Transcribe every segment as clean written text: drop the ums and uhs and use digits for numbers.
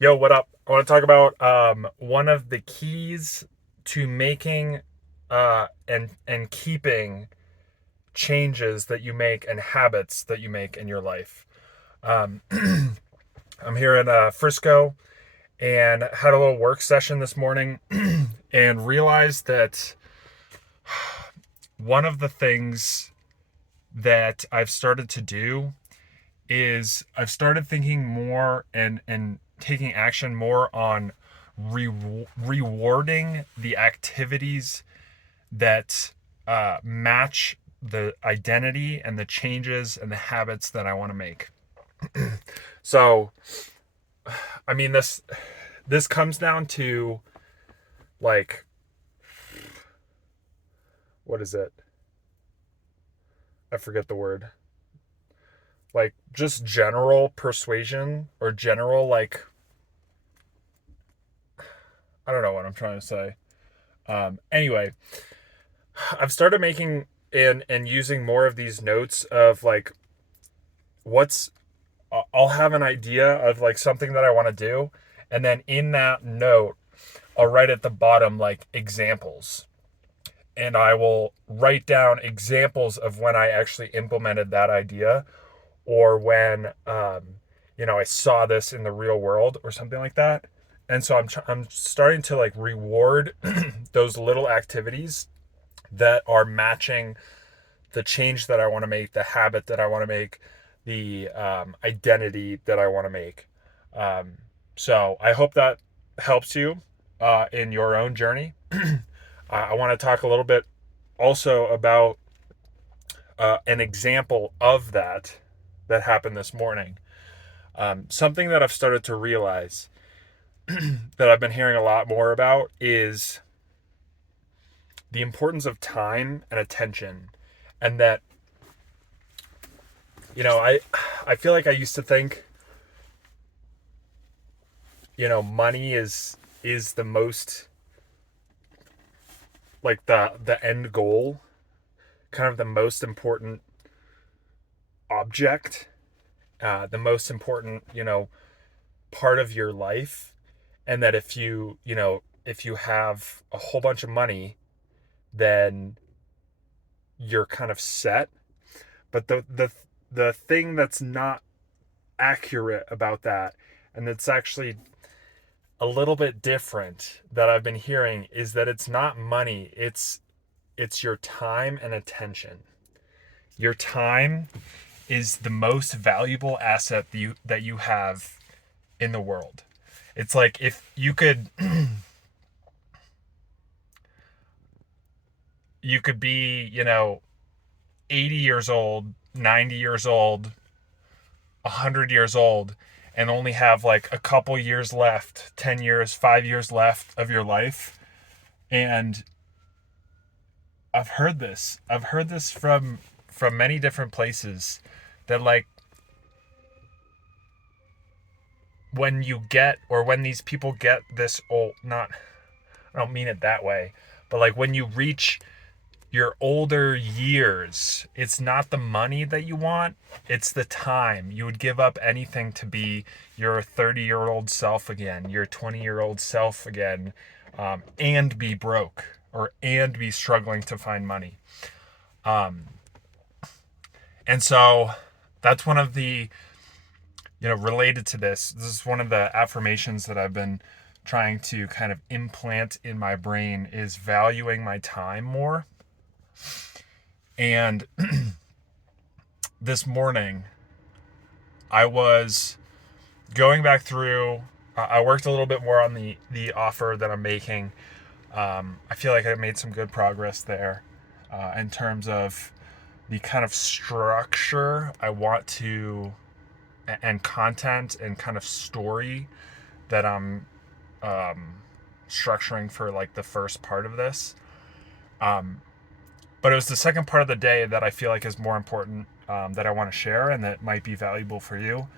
Yo, what up? I want to talk about one of the keys to making and keeping changes that you make and habits that you make in your life. Um, I'm here in Frisco and had a little work session this morning and realized that one of the things that I've started to do is I've started thinking more and taking action more on rewarding the activities that match the identity and the changes and the habits that I want to make. So, I mean, this comes down to like, what is it? I forget the word. Like just general persuasion or general like, I don't know what I'm trying to say. Anyway, I've started making and using more of these notes of like what's I'll have an idea of like something that I want to do, and then in that note I'll write at the bottom like examples, and I will write down examples of when I actually implemented that idea, or when I saw this in the real world or something like that. And so I'm starting to like reward those little activities that are matching the change that I want to make, the habit that I want to make, the identity that I want to make. Um, so I hope that helps you in your own journey. I want to talk a little bit also about an example of that happened this morning. Something that I've started to realize that I've been hearing a lot more about is the importance of time and attention, and that I feel like I used to think money is the most like the end goal, kind of the most important object, the most important part of your life, and that if you have a whole bunch of money, then you're kind of set. But the thing that's not accurate about that, and it's actually a little bit different that I've been hearing, is that it's not money, it's your time and attention. Your time is the most valuable asset that you have in the world. It's like if you could you could be, 80 years old, 90 years old, 100 years old, and only have like a couple years left, 10 years, 5 years left of your life. And I've heard this from many different places, that like when you get, or when these people get this old, not, I don't mean it that way, but like when you reach your older years, it's not the money that you want, it's the time. You would give up anything to be your 30-year-old self again, your 20-year-old self again, and be broke, or and be struggling to find money. Um, and so that's one of the, related to this is one of the affirmations that I've been trying to kind of implant in my brain, is valuing my time more. And this morning, I was going back through. I worked a little bit more on the offer that I'm making. I feel like I made some good progress there in terms of the kind of structure I want to, and content and kind of story that I'm um, structuring for like the first part of this. Um, but it was the second part of the day that I feel like is more important, that I want to share and that might be valuable for you.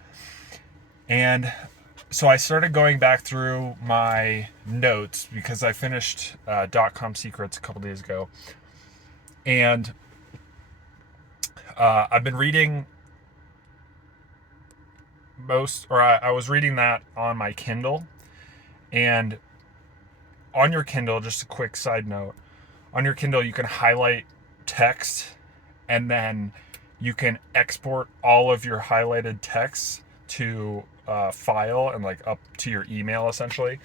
And so I started going back through my notes because I finished .com Secrets a couple days ago, and I've been reading I was reading that on my Kindle, and on your Kindle, just a quick side note, on your Kindle you can highlight text, and then you can export all of your highlighted text to a file and like up to your email essentially.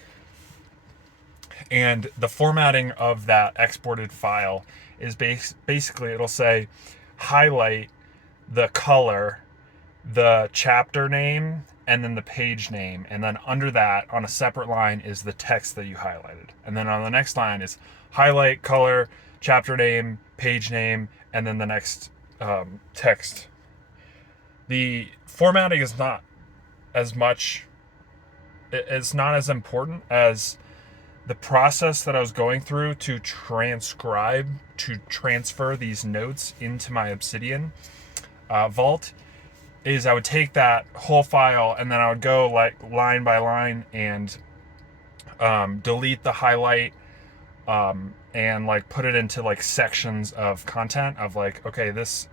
And the formatting of that exported file is basically it'll say highlight the color, the chapter name, and then the page name. And then under that, on a separate line, is the text that you highlighted. And then on the next line is highlight, color, chapter name, page name, and then the next text. The formatting is not as much, it's not as important as the process that I was going through to transfer these notes into my Obsidian vault. Is I would take that whole file and then I would go like line by line and delete the highlight, and like put it into like sections of content of like, okay, this,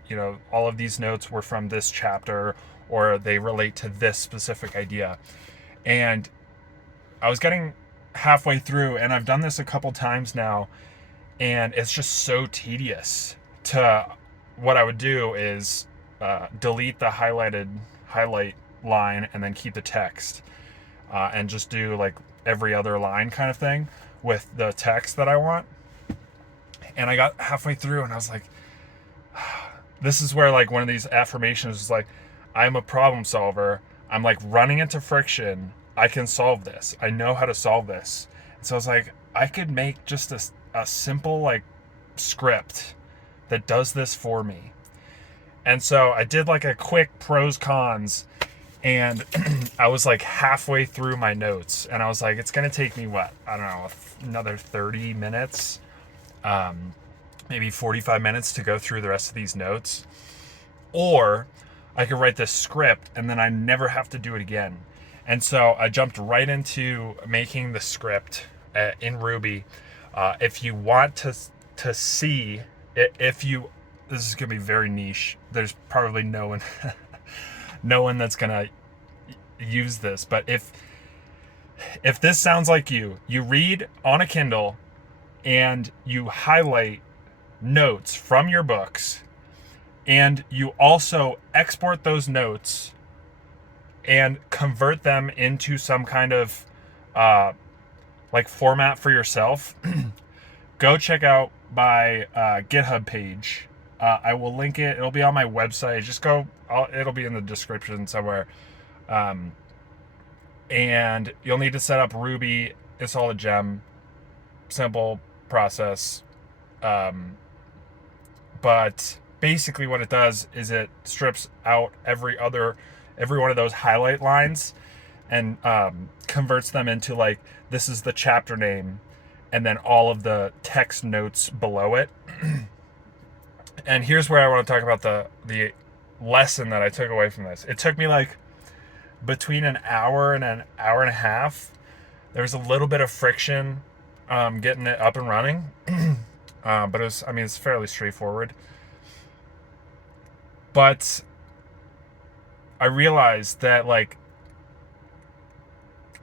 all of these notes were from this chapter, or they relate to this specific idea. And I was getting halfway through, and I've done this a couple times now, and it's just so tedious. What I would do is delete the highlight line and then keep the text, and just do like every other line kind of thing with the text that I want. And I got halfway through and I was like, this is where like one of these affirmations is like, I'm a problem solver. I'm like running into friction. I can solve this. I know how to solve this. And so I was like, I could make just a simple like script that does this for me. And so I did like a quick pros cons, and I was like halfway through my notes, and I was like, it's going to take me what? I don't know, another 30 minutes, maybe 45 minutes to go through the rest of these notes. Or I could write this script and then I never have to do it again. And so I jumped right into making the script in Ruby. If you want to see, this is going to be very niche. There's probably no one that's going to use this. But if this sounds like you read on a Kindle and you highlight notes from your books, and you also export those notes and convert them into some kind of like format for yourself, go check out my GitHub page. I will link it. It'll be on my website. Just go. It'll be in the description somewhere. And you'll need to set up Ruby. It's all a gem. Simple process. But basically what it does is it strips out every one of those highlight lines and converts them into like, this is the chapter name, and then all of the text notes below it. And here's where I want to talk about the lesson that I took away from this. It took me like between an hour and an hour and a half. There was a little bit of friction getting it up and running. But it's fairly straightforward. But I realized that like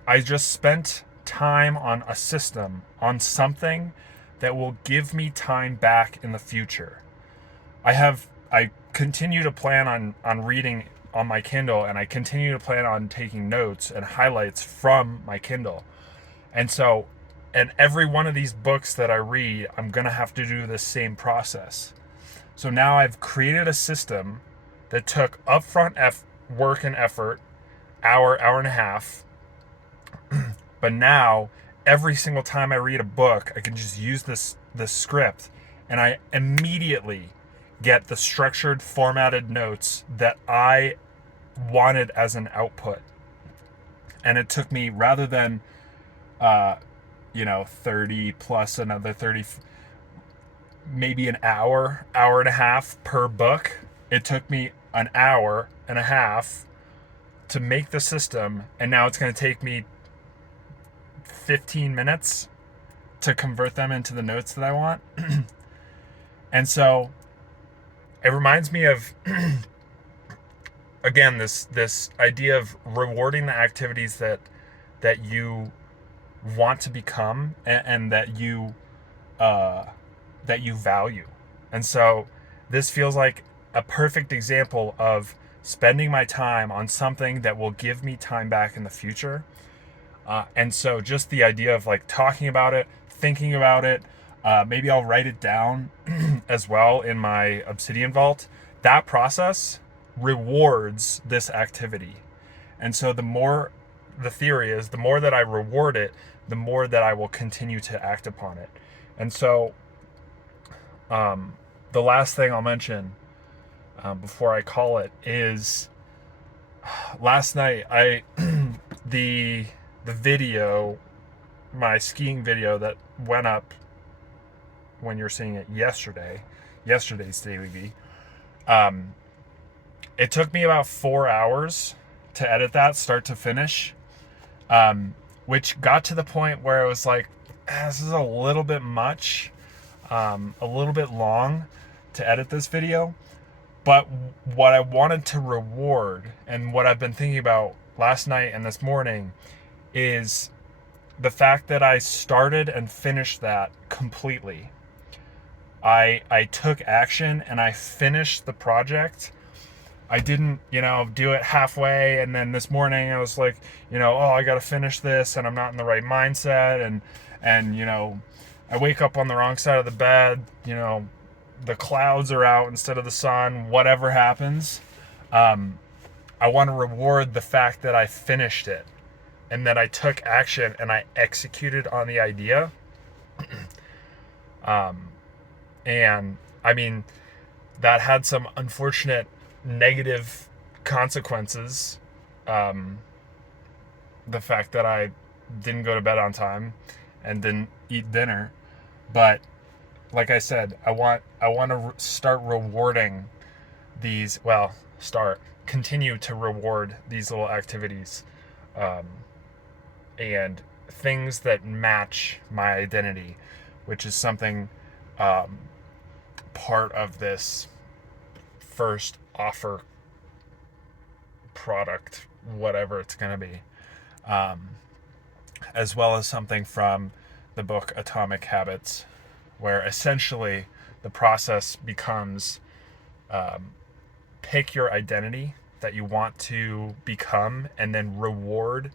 I just spent time on a system, on something that will give me time back in the future. I continue to plan on reading on my Kindle, and I continue to plan on taking notes and highlights from my Kindle. And so, and every one of these books that I read, I'm going to have to do this same process. So now I've created a system that took upfront work and effort, hour and a half. But now, every single time I read a book, I can just use this script, and I immediately get the structured, formatted notes that I wanted as an output. And it took me, rather than 30 plus another 30, maybe an hour and a half per book, it took me an hour and a half to make the system, and now it's going to take me 15 minutes to convert them into the notes that I want. And so it reminds me of again, this idea of rewarding the activities that you want to become, and uh, that you value. And so this feels like a perfect example of spending my time on something that will give me time back in the future. And so just the idea of like talking about it, thinking about it, maybe I'll write it down as well in my Obsidian vault. That process rewards this activity. And so the theory is, the more that I reward it, the more that I will continue to act upon it. And so um, the last thing I'll mention before I call it is last night I the the video, my skiing video that went up when you're seeing it yesterday's DailyV. Um, it took me about 4 hours to edit that start to finish, which got to the point where it was like, this is a little bit much, a little bit long to edit this video. But what I wanted to reward, and what I've been thinking about last night and this morning, is the fact that I started and finished that completely. I took action and I finished the project. I didn't, do it halfway, and then this morning I was like, oh, I got to finish this, and I'm not in the right mindset, and I wake up on the wrong side of the bed, the clouds are out instead of the sun, whatever happens. I want to reward the fact that I finished it and that I took action and I executed on the idea. And I mean, that had some unfortunate negative consequences. The fact that I didn't go to bed on time and didn't eat dinner, but like I said, I want to start rewarding these. Well, continue to reward these little activities, and things that match my identity, which is something part of this first offer product, whatever it's going to be, as well as something from the book Atomic Habits, where essentially the process becomes pick your identity that you want to become and then reward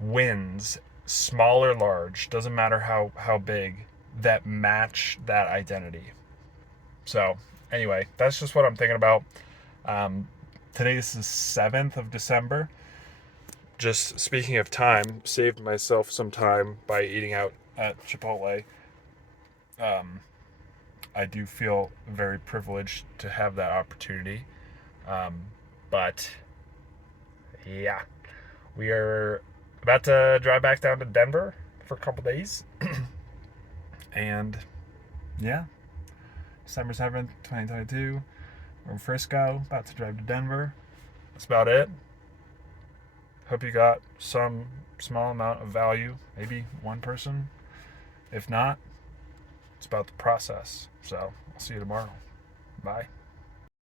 wins, small or large, doesn't matter how big, that match that identity. So anyway, that's just what I'm thinking about. Today is the 7th of December. Just speaking of time, saved myself some time by eating out at Chipotle. I do feel very privileged to have that opportunity. But yeah, we are about to drive back down to Denver for a couple days. And yeah, December 7th, 2022. We're in Frisco, about to drive to Denver. That's about it. Hope you got some small amount of value, maybe one person. If not, it's about the process. So I'll see you tomorrow. Bye.